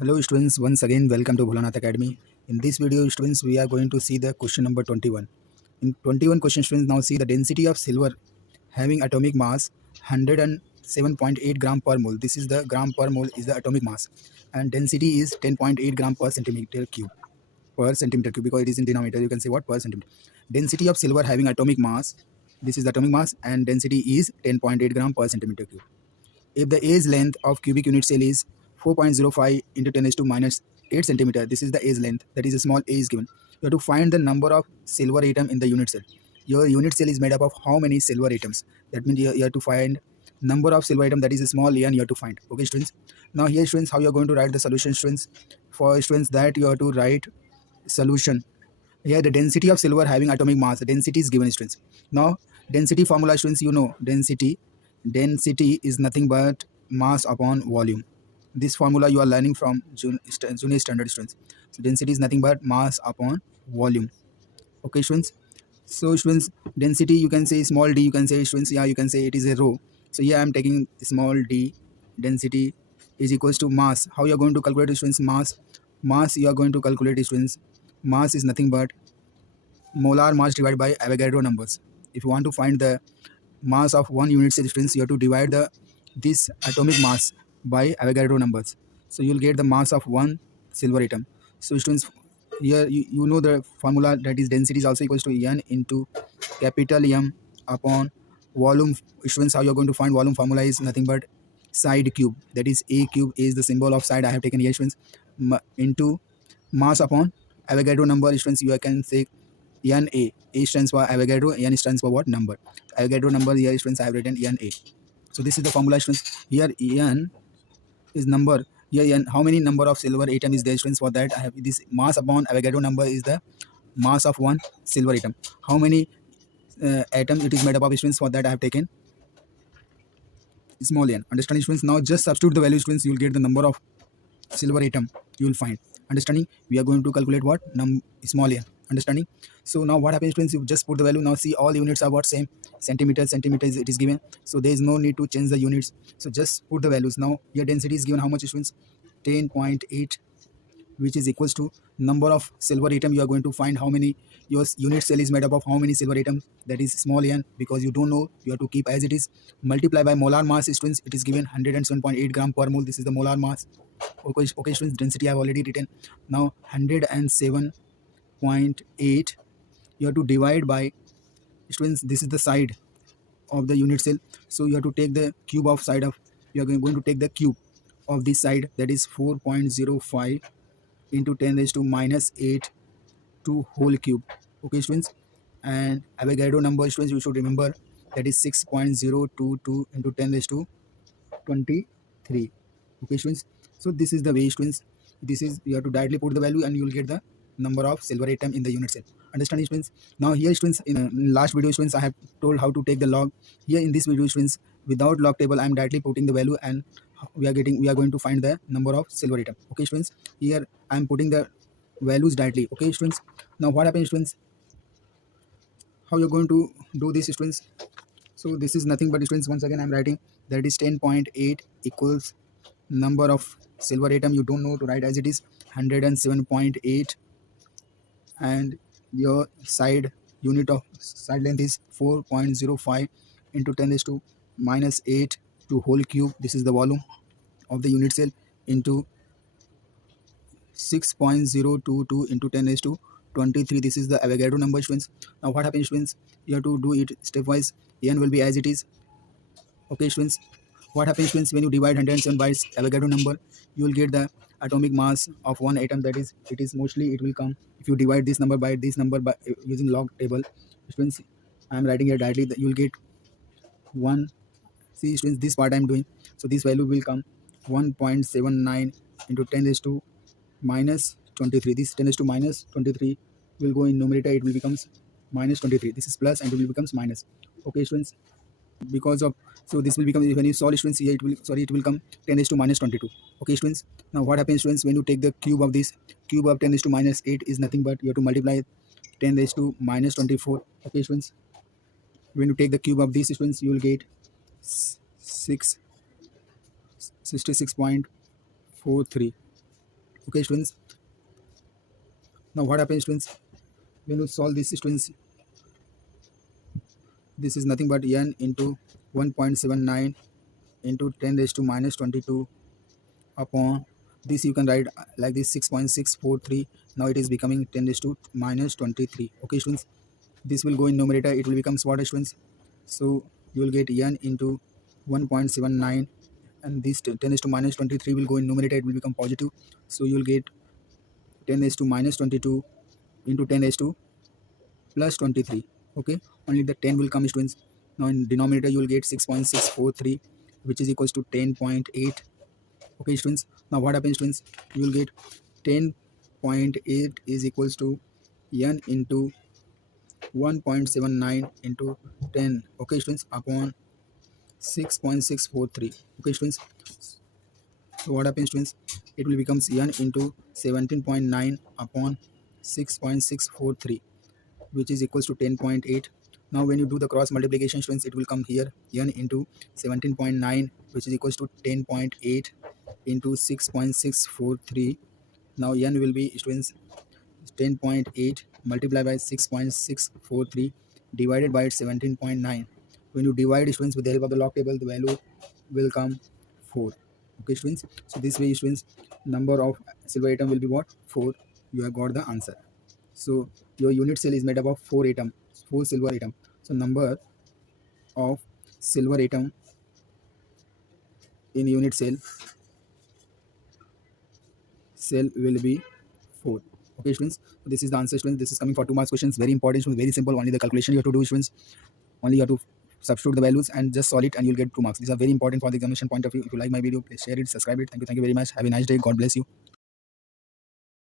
Hello students, once again welcome to Bholanath Academy. In this video students we are going to see the question number 21. In 21 question students now see the density of silver having atomic mass 107.8 gram per mole. This is the gram per mole is the atomic mass and density is 10.8 gram per centimeter cube because it is in denominator you can say what per centimeter. Density of silver having atomic mass, this is the atomic mass and density is 10.8 gram per centimeter cube. If the age length of cubic unit cell is 4.05 into 10 raised to minus 8 centimeter, this is the age length, that is a small a is given. You have to find the number of silver atom in the unit cell. Your unit cell is made up of how many silver atoms? That means you have to find number of silver atom, that is a small a, and you have to find. Okay, students. Now here, students, how you are going to write the solution, students. For students, that you have to write solution. Here, the density of silver having atomic mass, the density is given, students. Now, density formula, students, you know density is nothing but mass upon volume. This formula you are learning from junior standard, students. So density is nothing but mass upon volume. Okay, students. So students, density you can say small d, you can say, students, yeah, you can say it is a rho. So here I am taking small d. Density is equals to mass. How you are going to calculate it, students? Mass you are going to calculate it, students. Mass is nothing but molar mass divided by Avogadro numbers. If you want to find the mass of one unit cell, students, you have to divide this atomic mass by Avogadro numbers. So you'll get the mass of one silver atom. So students, here you know the formula, that is density is also equals to N into capital M upon volume. Students, how you're going to find volume formula is nothing but side cube, that is A cube is the symbol of side I have taken here, students, into mass upon Avogadro number. Students, you can say Na. A stands for Avogadro, N stands for what? Number. Avogadro number here, students, I have written Na. So this is the formula, students. Here N is number. Here N, how many number of silver atom is there, students? For that I have this mass upon Avogadro number is the mass of one silver atom. How many atom it is made up of, students? For that I have taken small n. Understanding, students? Now just substitute the value, students. You will get the number of silver atom you will find. Understanding? We are going to calculate what? Small n. Understanding? So now what happens, students? You just put the value. Now see, all units are what? Same. Centimeters it is given, so there is no need to change the units. So just put the values. Now your density is given how much, students? 10.8, which is equals to number of silver atom. You are going to find how many your unit cell is made up of how many silver atoms, that is small n, because you don't know, you have to keep as it is. Multiply by molar mass, students, it is given 107.8 gram per mole. This is the molar mass. Okay, students, density I have already written. Now 107.8 you have to divide by, students, this is the side of the unit cell, so you have to take the cube of side of, you are going to take the cube of this side, that is 4.05 into 10 raised to minus 8 to whole cube. Okay, students, and Avogadro number, students, you should remember, that is 6.022 into 10 raised to 23. Okay, students, so this is the way, students. This is, you have to directly put the value and you will get the number of silver atom in the unit cell. Understand, students? Now here, students, in last video, students, I have told how to take the log. Here in this video, students, without log table, I am directly putting the value and we are going to find the number of silver atom. Okay, students, here I am putting the values directly. Okay, students, now what happens, students? How you're going to do this, students? So this is nothing but, students, once again I'm writing, that is 10.8 equals number of silver atom. You don't know to write as it is 107.8, and your side unit of side length is 4.05 into 10 raised to minus 8 to whole cube. This is the volume of the unit cell into 6.022 into 10 raised to 23. This is the Avogadro number, students. Now what happens, students? You have to do it stepwise. N will be as it is. Okay, students, what happens, students, when you divide 107 by Avogadro number, you will get the atomic mass of one atom, that is, it is mostly, it will come, if you divide this number by this number by using log table, students, I am writing here directly, that you will get 1. See, students, this part I am doing, so this value will come 1.79 into 10 raised to minus 23. This 10 raised to minus 23 will go in numerator, it will becomes minus 23. This is plus and it will becomes minus. Okay, students, because of, so this will become, when you solve, students, here it will, sorry, it will come 10 raised to minus 22. Okay, students, now what happens, students, when you take the cube of this, cube of 10 raised to minus 8 is nothing but you have to multiply 10 raised to minus 24. Okay, students, when you take the cube of this, students, you will get 666.43. Okay students, now what happens students, when you solve this students, this is nothing but n into 1.79 into 10 raised to minus 22 upon this. You can write like this, 6.643. Now it is becoming 10 raised to minus 23. Okay students, this will go in numerator, it will become what students, so you will get n into 1.79, and this 10 raised to minus 23 will go in numerator, it will become positive, so you will get 10 raised to minus 22 into 10 raised to plus 23. Okay, only the 10 will come students. Now in denominator you will get 6.643, which is equals to 10.8. Okay students, now what happens students, you will get 10.8 is equals to n into 1.79 into 10. Okay students, upon 6.643. Okay students, so what happens students, it will becomes n into 17.9 upon 6.643, which is equals to 10.8. Now when you do the cross multiplication students, it will come here n into 17.9, which is equals to 10.8 into 6.643. Now n will be students 10.8 multiplied by 6.643 divided by 17.9. When you divide students with the help of the log table, the value will come 4. Okay students, so this way students, number of silver atom will be what, 4. You have got the answer. So your unit cell is made up of 4 atom, 4 silver atom. So number of silver atom in unit cell will be 4. Okay students, so this is the answer students. This is coming for 2 marks questions, very important students, very simple. Only the calculation you have to do students, only you have to substitute the values and just solve it, and you'll get 2 marks. These are very important for the examination point of view. If you like my video, please share it, subscribe it. Thank you very much. Have a nice day. God bless you.